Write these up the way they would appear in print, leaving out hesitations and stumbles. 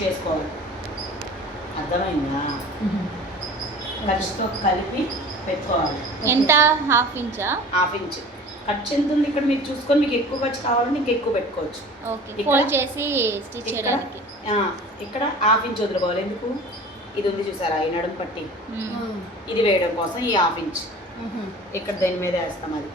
చేసుకోవాలి. అర్థమైందా? ఖర్చుతో కలిపి పెట్టుకోవాలి. ఎంత? హాఫ్ ఇంచా? Half inch. ఖర్చు ఎంత ఉంది ఇక్కడ మీరు చూసుకొని, మీకు ఎక్కువ ఖర్చు కావాలంటే ఇంకా ఎక్కువ పెట్టుకోవచ్చు. ఓకే, ఫోల్డ్ చేసి స్టిచ్ చేయడానికి. ఇక్కడ హాఫ్ ఇంచ్ వదులుకోవాలి. ఎందుకు? ఇది ఉంది చూసారా, ఈ నడుము పట్టి, ఇది వేయడం కోసం ఈ హాఫ్ ఇంచ్ ఇక్కడ దేని మీద వేస్తాం. అది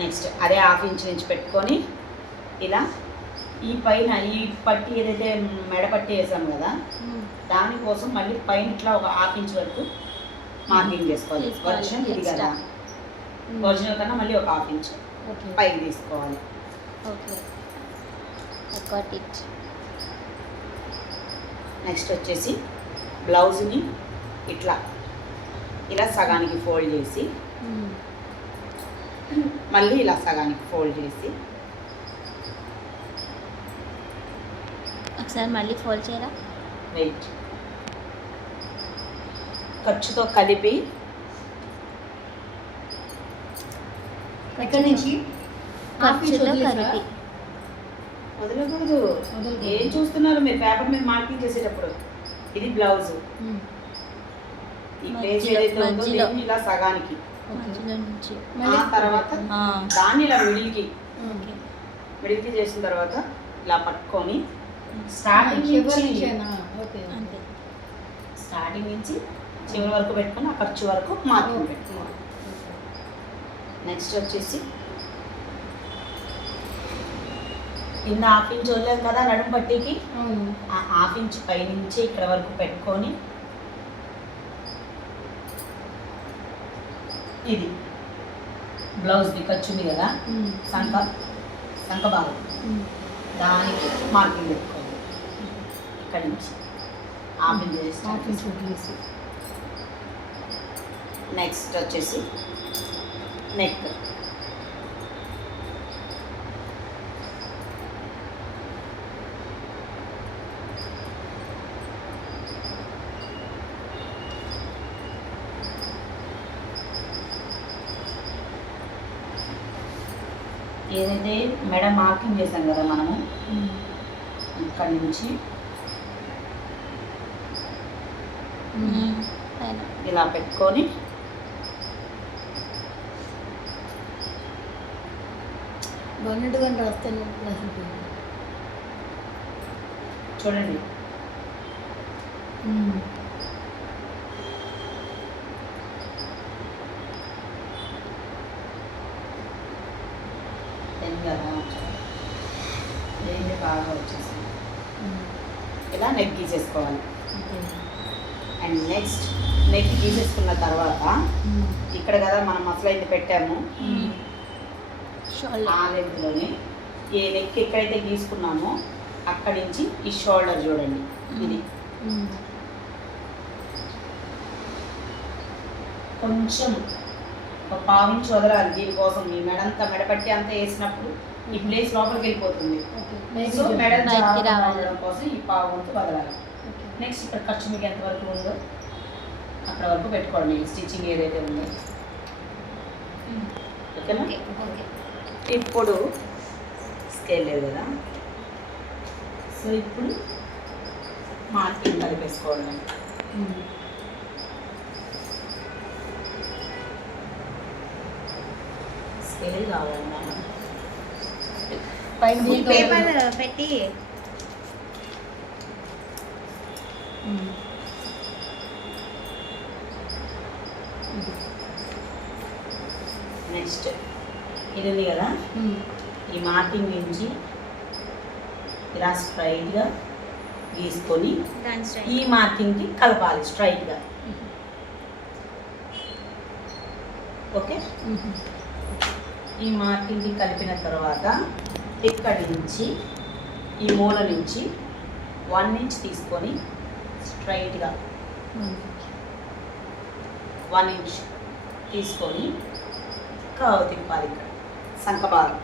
నెక్స్ట్ అదే హాఫ్ ఇంచ్ నుంచి పెట్టుకొని ఇలా ఈ పైన ఈ పట్టి ఏదైతే మెడ పట్టి వేసాం కదా, దానికోసం మళ్ళీ పైన ఇట్లా ఒక హాఫ్ ఇంచ్ వరకు మార్కింగ్ చేసుకోవాలి. ఒరిజినల్ ఇది కదా, ఒరిజినల్ కన్నా మళ్ళీ ఒక హాఫ్ ఇంచ్ పైకి తీసుకోవాలి. నెక్స్ట్ వచ్చేసి బ్లౌజ్ని ఇట్లా ఇలా సగానికి ఫోల్డ్ చేసి మళ్ళీ ఇలా సగానికి ఫోల్డ్ చేసి ఒకసారి మళ్ళీ ఫోల్డ్ చేయరా? వెయిట్. ఖర్చుతో కలిపి ఎక్కడి నుంచి వదలకూడదు. ఏం చూస్తున్నారు మీరు పేపర్ మీద మార్కింగ్ చేసేటప్పుడు? ఇది బ్లౌజ్, ఈ ప్లేస్ ఏదైతే ఉందో దీన్ని ఇలా సగానికి, ఆ తర్వాత దాన్ని ఇలా మిడిల్కి చేసిన తర్వాత ఇలా పట్టుకొని స్టార్టింగ్ నుంచి చివరి వరకు పెట్టుకొని ఆ ఖర్చు వరకు మార్కింగ్ పెట్టుకోవాలి. నెక్స్ట్ వచ్చేసి కింద హాఫ్ ఇంచ్ వదిలేదు కదా నడుము పట్టీకి, ఆ హాఫ్ ఇంచ్ పైనుంచి ఇక్కడ వరకు పెట్టుకొని ఇది బ్లౌజ్ది ఖర్చు ఉంది కదా, సంక భాగం, దానికి మార్కింగ్ పెట్టుకోవాలి. ఇక్కడి నుంచి హాఫ్ ఇంచ్. నెక్స్ట్ వచ్చేసి నెక్. ఏదైతే మెడ మార్కింగ్ చేసాం కదా మనము, ఇక్కడి నుంచి ఇలా పెట్టుకొని చూడండి. బాగా వచ్చేసింది. ఇలా నెక్ గీసేసుకోవాలి. అండ్ నెక్స్ట్ నెక్ గీసేసుకున్న తర్వాత ఇక్కడ కదా మనం మసలు అయితే పెట్టాము, ఆ లెంత్లోనే ఏ నెక్ ఎక్కడైతే గీసుకున్నామో అక్కడి నుంచి ఈ షోల్డర్ చూడండి, ఇది కొంచెం ఒక పావు ఇంచు వదలాలి. దీనికోసం మీ మెడంతా మెడపట్టి అంతా వేసినప్పుడు ఈ ప్లేస్ లోపలికి వెళ్ళిపోతుంది. సో మెడ రావడం కోసం ఈ పావు వంతు వదలాలి. నెక్స్ట్ ఇక్కడ ఖర్చు మీకు ఎంతవరకు ఉందో అక్కడ వరకు పెట్టుకోండి, స్టిచ్చింగ్ ఏదైతే ఉందో. ఓకేనా? ఇప్పుడు స్కేల్ లేదు కదా, సో ఇప్పుడు మార్కింగ్ కలిపేసుకోవడం. స్కేల్ కావాలన్నా పేపర్ పెట్టి నెక్స్ట్ ఇది ఉంది కదా, ఈ మార్కింగ్ నుంచి ఇలా స్ట్రైట్గా గీసుకొని ఈ మార్కింగ్కి కలపాలి స్ట్రైట్గా. ఓకే, ఈ మార్కింగ్కి కలిపిన తర్వాత ఇక్కడి నుంచి ఈ మూల నుంచి 1 ఇంచ్ తీసుకొని స్ట్రైట్గా 1 ఇంచ్ తీసుకొని కర్వ్ తిప్పాలి. ఇక్కడ సంకభాగం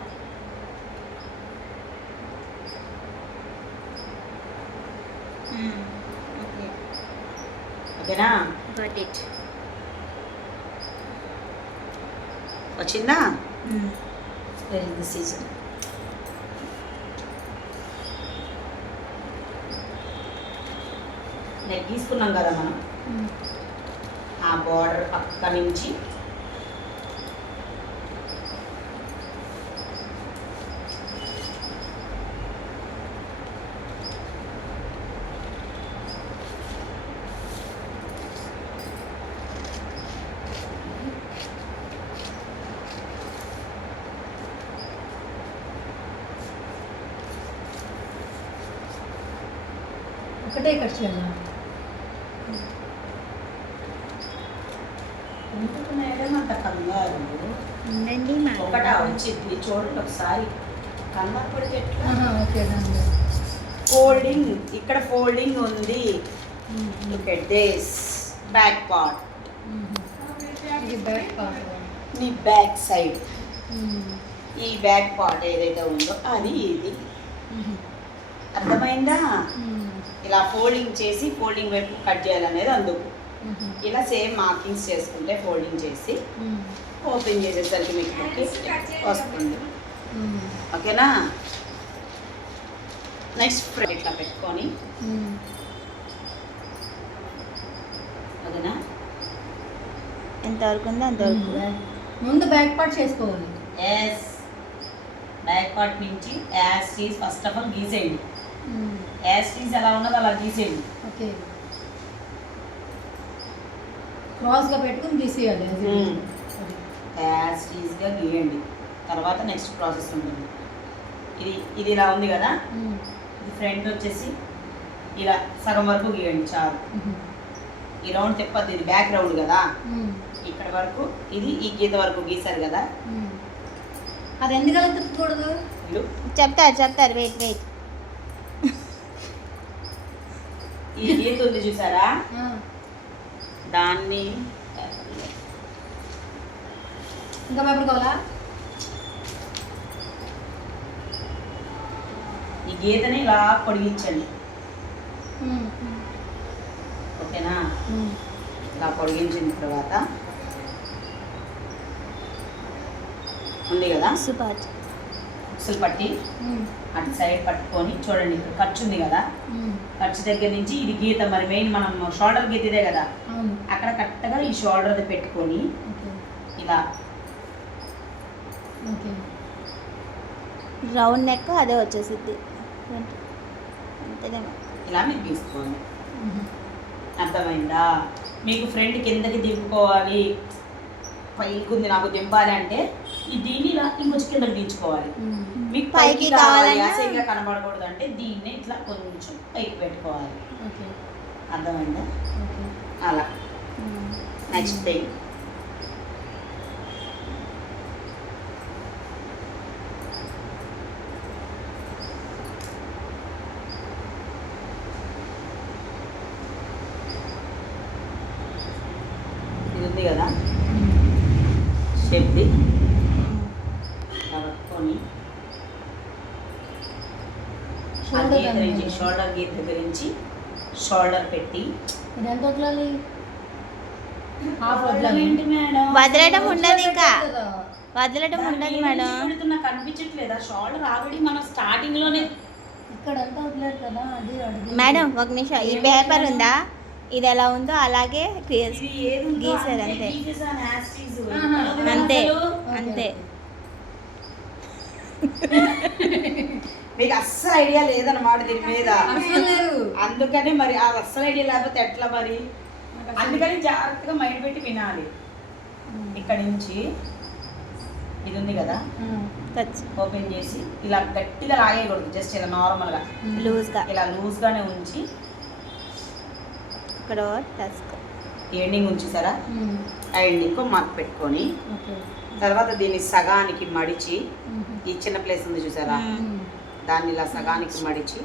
ఓకేనా? Got it. వచ్చిందా? Where is the scissor? Neck గీసుకున్నాం కదా మనం, ఆ బార్డర్ పక్క నుంచి ఒకటే కట్ చేయాలా? ఎందుకు మేడం అంత కంగారు? ఉండండి ఒకటా వచ్చింది చూడండి ఒకసారి, కంగారు పడితే ఎట్లా? ఓకే దాన్ని ఫోల్డింగ్, ఇక్కడ ఫోల్డింగ్ ఉంది. Look at this back part, ఇది బ్యాక్ పార్ట్. నీ బ్యాక్ సైడ్ ఈ బ్యాక్ పార్ట్ ఏదైతే ఉందో అది ఇది. అర్థమైందా? ఇలా ఫోల్డింగ్ చేసి ఫోల్డింగ్ వైపు కట్ చేయాలనేది అందుకు. ఇలా సేమ్ మార్కింగ్స్ చేసుకుంటే ఫోల్డింగ్ చేసి ఓపెన్ చేసేసరికి మీకు వస్తుంది. ఓకేనా? నెక్స్ట్ ఫ్రంట్ ఇట్లా పెట్టుకొని, ఓకేనా? ఎంతవరకు ఉందో అంతవరకు. ముందు బ్యాక్ పార్ట్ చేసుకోవాలి. ఎస్, బ్యాక్ పార్ట్ నుంచి as it is first of all గీసేయండి. యాజ్ టీజ్ ఎలా ఉన్నదో అలా గీసేయండి. ఓకే, క్రాస్గా పెట్టుకుని తీసేయాలి. యాజ్ టీజ్గా గీయండి. తర్వాత నెక్స్ట్ ప్రాసెస్ ఉంటుంది. ఇది ఇలా ఉంది కదా, ఇది ఫ్రంట్ వచ్చేసి ఇలా సగం వరకు గీయండి చాలు. ఈ రౌండ్ తిప్పద్దు, ఇది బ్యాక్ రౌండ్ కదా. ఇక్కడ వరకు ఇది ఈ గీత వరకు గీసారు కదా, అది ఎందుకలా తిప్పకూడదు? చెప్తారు వెయిట్. ఈ గీత ఉంది చూసారా, దాన్ని ఇంకా పెట్టుకోవాలా? ఈ గీతని ఇలా పొడిగించండి. ఓకేనా? ఇలా పొడిగించిన తర్వాత ఉంది కదా ఉక్సులు పట్టి అటు సైడ్ పట్టుకొని చూడండి, ఇక్కడ ఖర్చు ఉంది కదా, ఖర్చు దగ్గర నుంచి ఇది గీత, మరి మెయిన్ మనం షోల్డర్ గీత ఇదే కదా, అక్కడ కరెక్ట్గా ఈ షోల్డర్ది పెట్టుకొని ఇలా రౌండ్ నెక్ అదే వచ్చేసిద్ది. అంతేనేమో. ఇలా మీరు తీసుకోండి. అర్థమైందా? మీకు ఫ్రంట్ కిందకి దింపుకోవాలి, పైకి ఉంది నాకు దింపాలి అంటే దీన్ని ఇలా ఇంకొంచెం కిందకి దించుకోవాలి. మీకు పైకి కావాలి, అసహ్యంగా కనబడకూడదు అంటే దీన్ని ఇట్లా కొంచెం పైకి పెట్టుకోవాలి. అర్థమైందా? అలా. నెక్స్ట్ థింగ్, ఇది ఉంది కదా షేప్ది, పట్టుకొని షోల్డర్ గీత దగ్గర నుంచి షోల్డర్ పెట్టి ఇది ఎంత వదలాలి? హాఫ్ వదలాలి. ఏంటి మేడం వదలడం ఉండదు, ఇంకా వదలడం ఉండదు మేడం. నాకు కనిపించట్లేదా? షోల్డర్ ఆల్రెడీ మనం స్టార్టింగ్ లోనే ఇక్కడ అంతా వదిలేదు కదా, అది అడిగి మేడం ఒక నిమిషం, ఈ పేపర్ ఉందా, ఇది ఎలా ఉందో అలాగే ఇది ఏది ఉందో గీసారు అంతే అంతే. గీసేసాను, as is. అంతే అసలు అంతే. మీకు అస్సలు ఐడియా లేదన్నమాట దీని మీద, అసలు లేదు. అందుకని మరి అది అస్సలు ఐడియా లేకపోతే ఎట్లా మరి? అందుకని జాగ్రత్తగా మైండ్ పెట్టి వినాలి. ఇక్కడ నుంచి ఇది ఉంది కదా, ఓపెన్ చేసి ఇలా గట్టిగా లాగేయకూడదు, జస్ట్ ఇలా నార్మల్గా లూజ్గా ఇలా లూజ్గానే ఉంచి ఇక్కడ టస్క్ ఎండింగ్ ఉంచేసారా, ఆ ఎండింగ్ మార్క్ పెట్టుకొని తర్వాత దీన్ని సగానికి మడిచి, ఈ చిన్న ప్లేస్ ఉంది చూసారా, దాన్ని ఇలా సగానికి మడిచి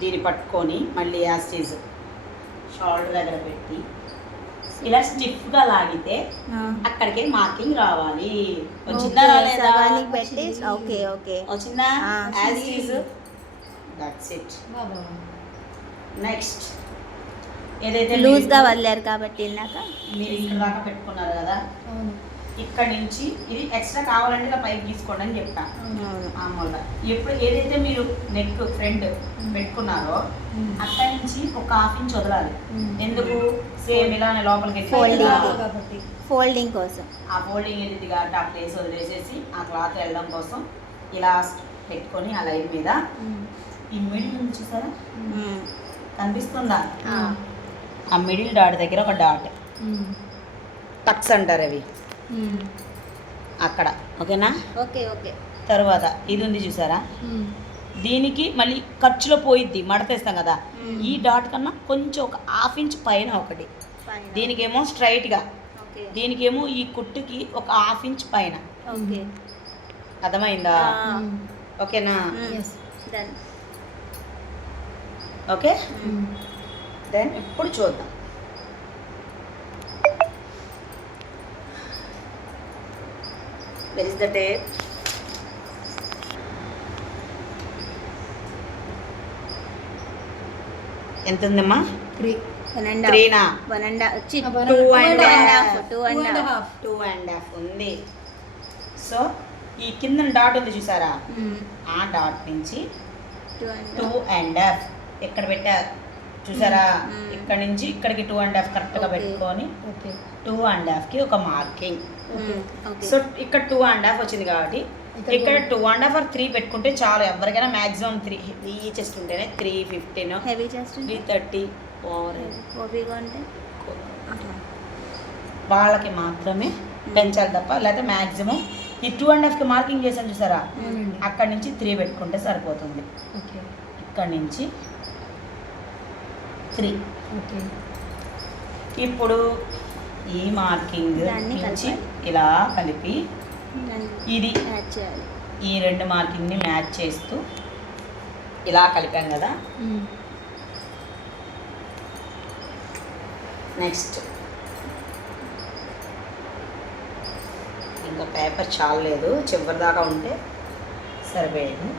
దీన్ని పట్టుకొని మళ్ళీ యాస్టీజ్ షోల్డర్ దగ్గర పెట్టి ఇలా స్టిఫ్గా లాగితే అక్కడికే మార్కింగ్ రావాలి. వచ్చిందా రాలేదా? సగానికి పెట్టి ఓకే ఓకే వచ్చిందా? యాస్టీజ్, దట్స్ ఇట్. నెక్స్ట్ ఏదైతే లూజ్గా వదిలేరు కాబట్టి ఇందాక. మీరు ఇక్కడ దాకా పెట్టుకున్నారు కదా, అవును. ఇక్కడ నుంచి ఇది ఎక్స్ట్రా కావాలంటే ఇలా పైకి తీసుకోండి అని చెప్తా అవును. మామూలుగా. ఎప్పుడు ఏదైతే మీరు నెక్ ఫ్రంట్ పెట్టుకున్నారో అక్కడి నుంచి ఒక 1/2 ఇంచ్ వదలాలి. ఎందుకు? సేమ్ ఇలానే లోపలికి Folding. కాబట్టి ఫోల్డింగ్ కోసం. ఆ ఫోల్డింగ్ వెళ్ళింది కాబట్టి ఆ ప్లేస్ వదిలేసేసి ఆ క్లాత్ వెళ్ళడం కోసం ఇలా పెట్టుకొని ఆ లైన్ మీద ఈ మిడిల్ నుంచి చూసారా కనిపిస్తుందా? ఆ మిడిల్ డాట్ దగ్గర ఒక డాట్ టక్స్ అంటారు అవి, అక్కడ. ఓకేనా? Okay okay. తర్వాత ఇది ఉంది చూసారా, దీనికి మళ్ళీ ఖర్చులో పోయిద్ది, మడతేస్తాం కదా. ఈ డాట్ కన్నా కొంచెం ఒక 1/2 ఇంచ్ పైన ఒకటి, దీనికేమో స్ట్రైట్గా, దీనికేమో ఈ కుట్టుకి ఒక 1/2 ఇంచ్ పైన. ఓకే. అర్థమైందా? ఓకేనా? డన్. ఓకే, దెన్ ఇప్పుడు చూద్దాం. Where is the tape? ఎంత ఉందమ్మా? 3. 3 నా? 2.5 ఉంది. సో ఈ కింద డాట్ ఉంది చూసారా, ఆ డాట్ నుంచి 2.5 ఎక్కడ పెట్టా చూసారా, ఇక్కడ నుంచి ఇక్కడికి 2.5 కరెక్ట్గా పెట్టుకొని 2.5కి ఒక మార్కింగ్. సో ఇక్కడ 2.5 వచ్చింది కాబట్టి ఇక్కడ 2.5 or 3 పెట్టుకుంటే చాలు. ఎవరికైనా మ్యాక్సిమం 3 ఈ చెస్ట్ ఉంటేనే 315 హెవీ చెస్ట్ 330 ఓపీగా ఉంటే వాళ్ళకి మాత్రమే పెంచాలి తప్ప, లేకపోతే మ్యాక్సిమం ఈ 2.5కి మార్కింగ్ చేసాను చూసారా, అక్కడి నుంచి 3 పెట్టుకుంటే సరిపోతుంది. ఇక్కడ నుంచి 3. ఇప్పుడు ఈ మార్కింగ్ నుంచి ఇలా కలిపి ఇది ఈ 2 మార్కింగ్ని మ్యాచ్ చేస్తూ ఇలా కలిపాం కదా. నెక్స్ట్ ఇంకా పేపర్ చాలలేదు, చివరి దాకా ఉంటే సరిపోయేది.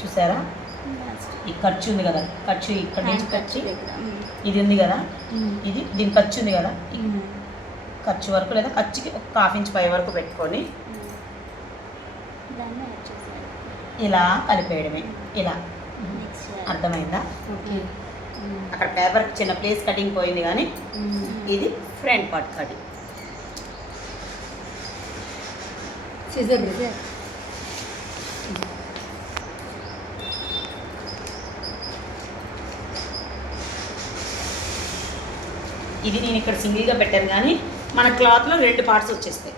చూసారా, ఈ ఖర్చు ఉంది కదా, ఖర్చు ఇక్కడ నుంచి ఖర్చు ఇది ఉంది కదా, ఇది దీని ఖర్చు ఉంది కదా, ఈ ఖర్చు వరకు లేదా ఖర్చుకి ఒక 1/2 ఇంచ్ పై వరకు పెట్టుకొని ఇలా కలిపేయడమే. ఇలా అర్థమైందా? అక్కడ పేపర్ చిన్న ప్లేస్ కటింగ్ పోయింది కానీ ఇది ఫ్రంట్ పార్ట్ కటింగ్. ఇది నేను ఇక్కడ సింగిల్గా పెట్టాను కానీ మన క్లాత్లో 2 పార్ట్స్ వచ్చేస్తాయి.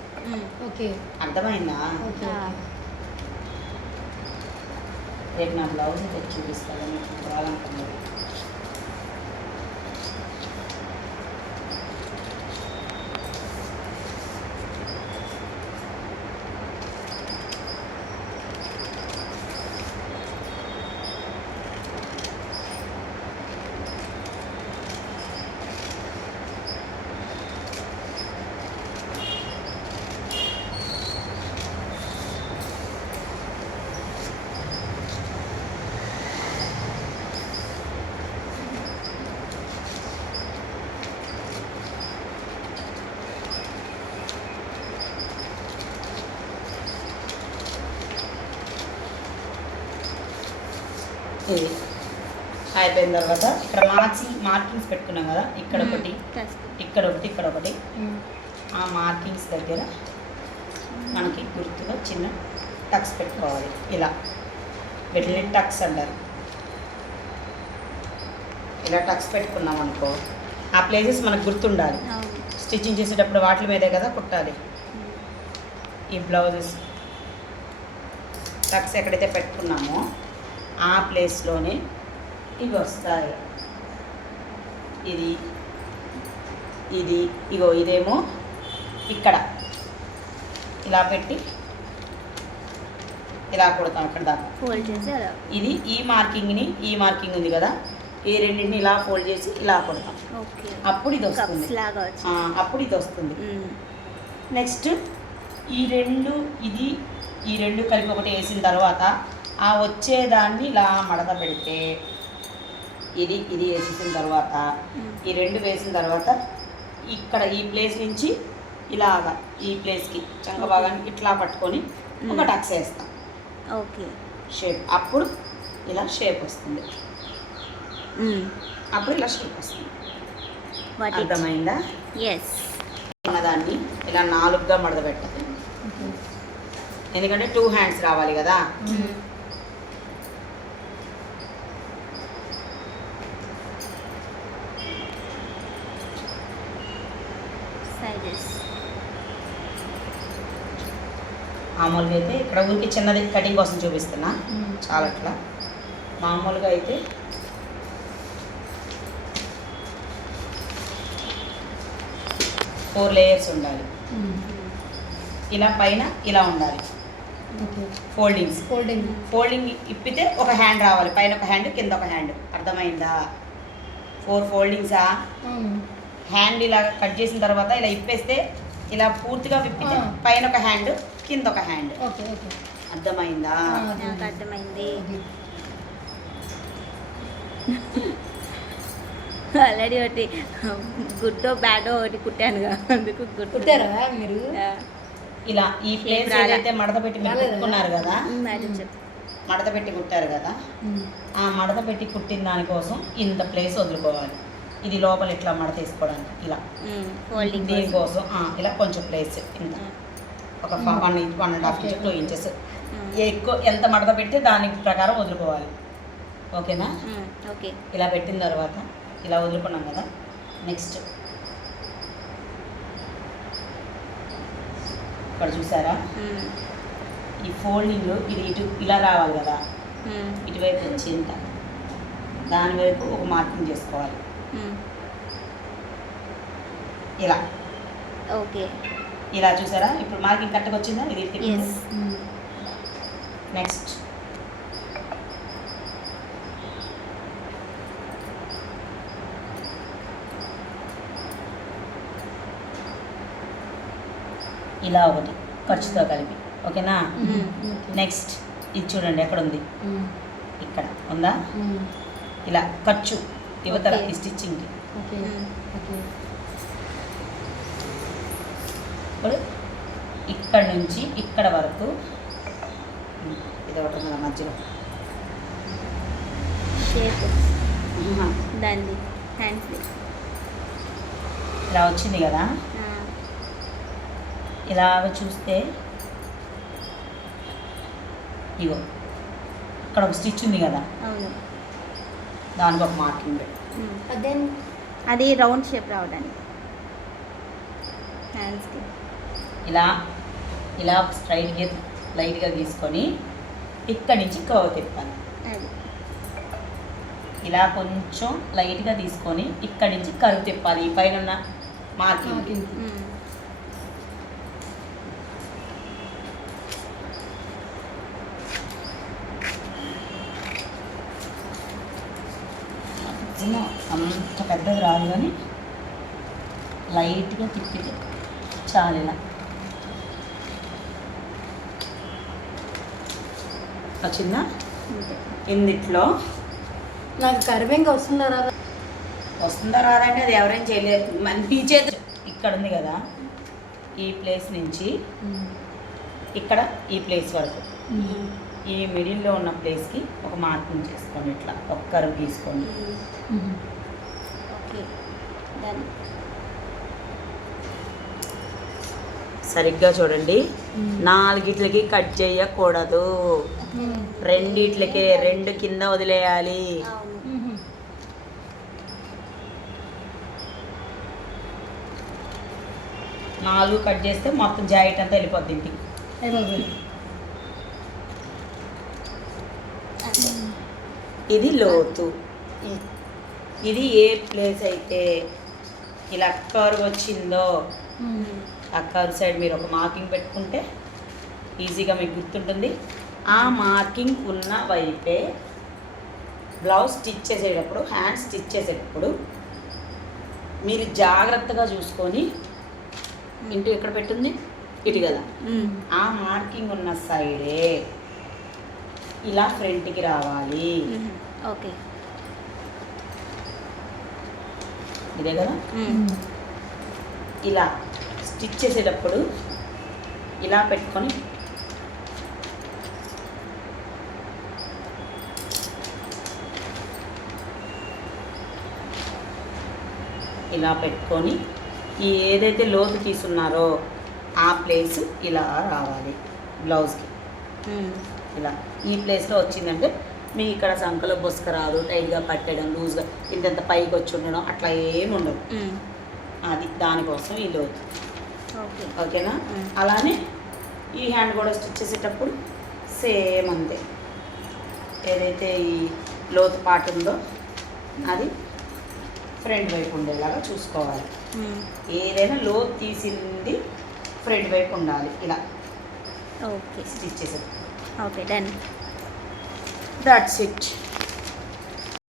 అర్థమైందా? రేపు నా బ్లౌజ్ తెచ్చి చూపిస్తాను మీకు కావాలనుకున్నది. ఇది అయిపోయిన తర్వాత ఇక్కడ మార్కింగ్స్ పెట్టుకున్నాం కదా, ఇక్కడ ఒకటి, ఇక్కడ ఒకటి, ఇక్కడ ఒకటి. ఆ మార్కింగ్స్ దగ్గర మనకి గుర్తుగా చిన్న టక్స్ పెట్టుకోవాలి. ఇలా వీటిని టక్స్ అంటారు. ఇలా టక్స్ పెట్టుకున్నాం అనుకో, ఆ ప్లేసెస్ మనకు గుర్తుండాలి. స్టిచ్చింగ్ చేసేటప్పుడు వాటి మీదే కదా కుట్టాలి. ఈ బ్లౌజెస్ టక్స్ ఎక్కడైతే పెట్టుకున్నామో ఆ ప్లేస్లోనే ఇవి వస్తాయి. ఇది ఇది ఇగో ఇదేమో ఇక్కడ ఇలా పెట్టి ఇలా కొడతాం అక్కడ దాకా ఫోల్డ్ చేసి అలా. ఇది ఈ మార్కింగ్ ఉంది కదా, ఈ రెండింటిని ఇలా ఫోల్డ్ చేసి ఇలా కొడతాం. అప్పుడు ఇది వస్తుంది. అప్పుడు ఇది వస్తుంది. నెక్స్ట్ ఈ రెండు కలిపి ఒకటి వేసిన తర్వాత ఆ వచ్చేదాన్ని ఇలా మడత పెడితే ఇది వేసేసిన తర్వాత ఈ రెండు వేసిన తర్వాత ఇక్కడ ఈ ప్లేస్ నుంచి ఇలాగా ఈ ప్లేస్కి చంక భాగానికి ఇట్లా పట్టుకొని ఒక టక్స్ వేస్తాం. ఓకే. షేప్ అప్పుడు ఇలా షేప్ వస్తుంది. అప్పుడు ఇలా షేప్ వస్తుంది. అర్థమైందా? ఎస్. ఉన్నదాన్ని ఇలా 4గా మడత పెట్టాలి, ఎందుకంటే 2 హ్యాండ్స్ రావాలి కదా. మామూలుగా అయితే ఇక్కడ ఊరికి చిన్నది కటింగ్ కోసం చూపిస్తున్నా, చాలా అట్లా. మామూలుగా అయితే ఫోర్ లేయర్స్ ఉండాలి. ఇలా పైన ఇలా ఉండాలి. ఫోల్డింగ్ ఇప్పితే ఒక హ్యాండ్ రావాలి, పైన ఒక హ్యాండ్ కింద ఒక హ్యాండ్. అర్థమైందా? 4 ఫోల్డింగ్సా? హ్యాండ్ ఇలా కట్ చేసిన తర్వాత ఇలా ఇప్పేస్తే ఇలా పూర్తిగా విప్పితే పైన ఒక హ్యాండ్ కింద ఒక హ్యాండ్. అర్థమైందా? నాకు అర్థమైంది. ఆల్రెడీ ఒకటి గుడ్డో బ్యాడో ఒకటి కుట్టానుగా, అందుకు కుట్టారా మీరు? ఇలా ఈ ప్లేస్ ఏదైతే మడత పెట్టి మీరు కుట్టుకున్నారు కదా, మడత పెట్టి కుట్టారు కదా, ఆ మడత పెట్టి కుట్టిన దానికోసం ఇంత ప్లేస్ వదులుకోవాలి. ఇది లోపల ఇట్లా మడత వేసుకోవడానికి ఇలా దీనికోసం ఇలా కొంచెం ప్లేస్ ఇంత ఒక 1.5 ఇంచ్ 2 ఇంచెస్ ఎక్కువ ఎంత మడత పెడితే దాని ప్రకారం వదులుకోవాలి. ఓకేనా? ఓకే. ఇలా పెట్టిన తర్వాత ఇలా వదులుకున్నాం కదా, నెక్స్ట్ ఇక్కడ చూసారా ఈ ఫోల్డింగ్ ఇది ఇటు ఇలా రావాలి కదా, ఇటువైపు వచ్చి ఇంత దాని వైపు ఒక మార్కింగ్ చేసుకోవాలి ఇలా. ఓకే. ఇలా చూసారా? ఇప్పుడు మార్కింగ్ కరెక్ట్గా వచ్చిందా? ఇది నెక్స్ట్ ఇలా ఒకటి ఖర్చుతో కలిపి. ఓకేనా? నెక్స్ట్ ఇది చూడండి ఎక్కడ ఉంది, ఇక్కడ ఉందా? ఇలా ఖర్చు యువతల ఈ స్టిచ్చింగ్కి. ఇప్పుడు ఇక్కడ నుంచి ఇక్కడ వరకు ఇది ఒకటి ఉంది మధ్యలో షేప్ దాన్ని హ్యాండ్స్ ఇలా వచ్చింది కదా. ఇలా చూస్తే ఇగో ఇక్కడ ఒక స్టిచ్ ఉంది కదా, దానికి ఒక మార్కింగ్ పెట్టి అది రౌండ్ షేప్ రావడానికి హ్యాండ్స్కి ఇలా ఇలా స్ట్రైట్గా లైట్గా గీసుకొని ఇక్కడి నుంచి కర్వ్ తిప్పాలి. ఇలా కొంచెం లైట్గా తీసుకొని ఇక్కడి నుంచి కర్వ్ తిప్పాలి ఈ పైన ఉన్న మార్కింగ్. అంత పెద్దది రాదు కానీ లైట్గా తిప్పితే చాలు. ఇలా వచ్చిందా? ఇందిట్లో నాకు కరివేంక వస్తుందా రాదా? వస్తుందా రాదంటే అది ఎవరైనా చేయలేదు. మంచి చేతి ఇక్కడ ఉంది కదా, ఈ ప్లేస్ నుంచి ఇక్కడ ఈ ప్లేస్ వరకు ఈ మిడిల్లో ఉన్న ప్లేస్కి ఒక మార్కింగ్ చేసుకోండి. ఇట్లా ఒక కర్వ్ గీసుకోండి. ఓకే. సరిగ్గా చూడండి, 4 కట్ చేయకూడదు, 2 కింద వదిలేయాలి. 4 కట్ చేస్తే మొత్తం జాకెట్ అంతా వెళ్ళిపోద్ది ఇంటికి. ఇది లోతు. ఇది ఏ ప్లేస్ అయితే ఇలా కర్వ్ వచ్చిందో ఆ కర్వ్ సైడ్ మీరు ఒక మార్కింగ్ పెట్టుకుంటే ఈజీగా మీకు గుర్తుంటుంది. ఆ మార్కింగ్ ఉన్న వైపే బ్లౌజ్ స్టిచ్ చేసేటప్పుడు, హ్యాండ్ స్టిచ్ చేసేటప్పుడు మీరు జాగ్రత్తగా చూసుకొని ఇంటూ ఎక్కడ పెట్టింది ఇటు కదా, ఆ మార్కింగ్ ఉన్న సైడే ఇలా ఫ్రంట్కి రావాలి. ఓకే. ఇదే కదా, ఇలా స్టిచ్ చేసేటప్పుడు ఇలా పెట్టుకొని ఇలా పెట్టుకొని ఈ ఏదైతే లోతు తీసున్నారో ఆ ప్లేస్ ఇలా రావాలి బ్లౌజ్కి. ఇలా ఈ ప్లేస్లో వచ్చిందంటే మీకు ఇక్కడ సంకలో బొస్క రాదు, టైట్గా పట్టడం, లూజ్గా ఇంతంత పైకి వచ్చి ఉండడం అట్లా ఏమి ఉండదు. అది దానికోసం ఈ లోతు. ఓకే. ఓకేనా? అలానే ఈ హ్యాండ్ కూడా స్టిచ్ చేసేటప్పుడు సేమ్ అంతే, ఏదైతే ఈ లోతు పార్ట్ ఉందో అది ఫ్రంట్ వైపు ఉండేలాగా చూసుకోవాలి. ఏదైనా లోతు తీసింది ఫ్రంట్ వైపు ఉండాలి. ఇలా ఓకే. స్టిచ్ చేసేది. Okay, done. That's it.